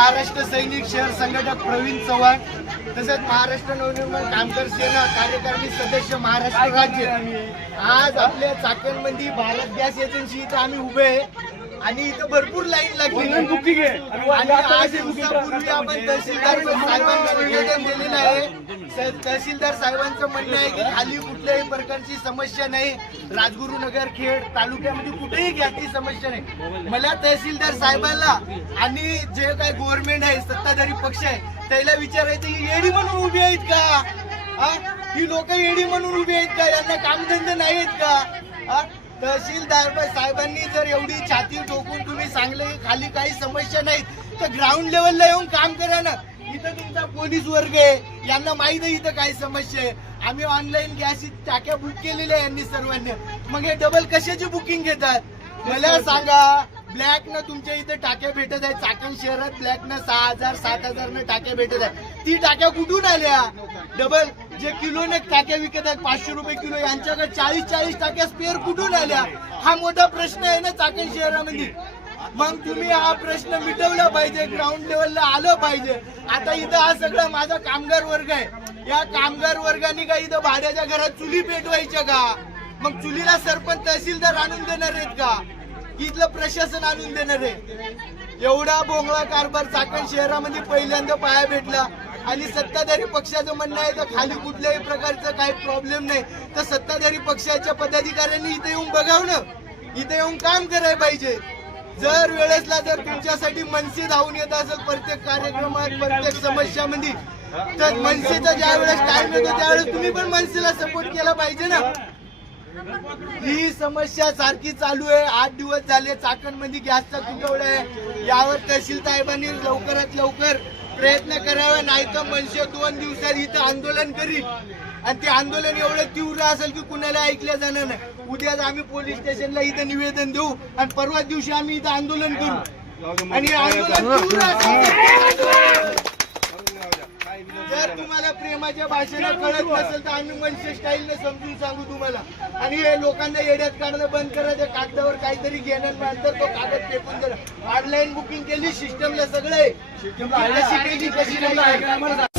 महाराष्ट्र सैनिक शहर संघटक प्रवीण चव्हाण, तसेच महाराष्ट्र नवनिर्माण कामगार सेना कार्यकारिणी सदस्य महाराष्ट्र राज्य। आज आपल्या चाकणमध्ये भारत गॅस एजन्सी इथं आम्ही उभे आहे आणि इथं भरपूर लाईन लागली आणि 8 दिवसापूर्वी आपण तहसीलदार साहेबांना निवेदन दिलेलं आहे। तहसीलदार साहेबांचं म्हणणं आहे की खाली कुठल्याही प्रकारची समस्या नाही, राजगुरुनगर खेड तालुक्यामध्ये कुठेही गॅसची समस्या नाही। मला तहसीलदार साहेबांना आणि जे काही गव्हर्नमेंट आहे सत्ताधारी पक्ष आहे त्याला विचारायचं की येडी म्हणून उभी आहेत का? ही लोक येडी म्हणून उभी आहेत का? यांना कामधंदे नाही आहेत का? तहसीलदार साहेबांनी जर एवढी छाती ठोकून तुम्ही सांगले खाली काही समस्या नाही तर ग्राउंड लेवलला येऊन काम करा ना। इथं तुमचा पोलीस वर्ग आहे, यांना माहित आहे इथं काही समस्या आहे। आम्ही ऑनलाईन गॅस टाक्या बुक केलेल्या यांनी सर्वांनी, मग हे डबल कशाची बुकिंग घेतात मला सांगा? ब्लॅक न तुमच्या इथे टाक्या भेटत आहे, चाकण शहरात ब्लॅक न 6,000 7,000 न टाक्या भेटत आहे। ती टाक्या कुठून आल्या? डबल जे किलोने टाक्या विकत आहेत 500 रुपये किलो, यांच्याकडे 40 टाक्या स्पेअर कुठून आल्या? हा मोठा प्रश्न आहे ना चाकण शहरामध्ये। मग तुम्ही हा प्रश्न मिटवला पाहिजे, ग्राउंड लेवलला आलं पाहिजे। आता इथं हा सगळा माझा कामगार वर्ग आहे, या कामगार वर्गाने का इथं भाड्याच्या घरात चुली पेटवायच्या का? मग चुलीला सरपंच तहसीलदार आणून देणार आहेत का? इथलं प्रशासन आणून देणार आहे? एवढा बोंगळा कारभार चाकण शहरामध्ये पहिल्यांदा पाया भेटला आणि सत्ताधारी पक्षाचं म्हणणं आहे तर खाली कुठल्याही प्रकारचं काही प्रॉब्लेम नाही, तर सत्ताधारी पक्षाच्या पदाधिकाऱ्यांनी इथे येऊन बघावं ना, इथे येऊन काम करायला पाहिजे। जर वेळेसला जर तुमच्यासाठी मनसे धावून येत असेल प्रत्येक कार्यक्रमात प्रत्येक समस्यामध्ये, तर मनसेचा ज्या वेळेस टाइम येतो त्यावेळेस तुम्ही पण मनसेला सपोर्ट केला पाहिजे ना। ही समस्या सारखी चालू आहे, 8 दिवस झाले चाकण मध्ये गॅसचा तुटवडा आहे। यावर तहसील साहेबांनी लवकरात लवकर प्रयत्न करावा, नाही तर मनसे 2 दिवसात इथं आंदोलन करील आणि ते आंदोलन एवढं तीव्र असेल की कुणाला ऐकलं जाणार नाही। उद्या आम्ही पोलीस स्टेशनला इथं निवेदन देऊ आणि परवा दिवशी आम्ही इथं आंदोलन करू आणि आंदोलन तीव्र असेल। जर तुम्हाला प्रेमाच्या भाषेला कळत नसेल तर आम्ही मनसे स्टाईलने समजून सांगू तुम्हाला, आणि हे लोकांना येड्यात काढणं बंद करायचं। कागदावर काहीतरी घेणं नंतर तो कागद फेकून देणं। ऑनलाईन बुकिंग केली, सिस्टमला सगळं आहे, कशी केली कशी नाही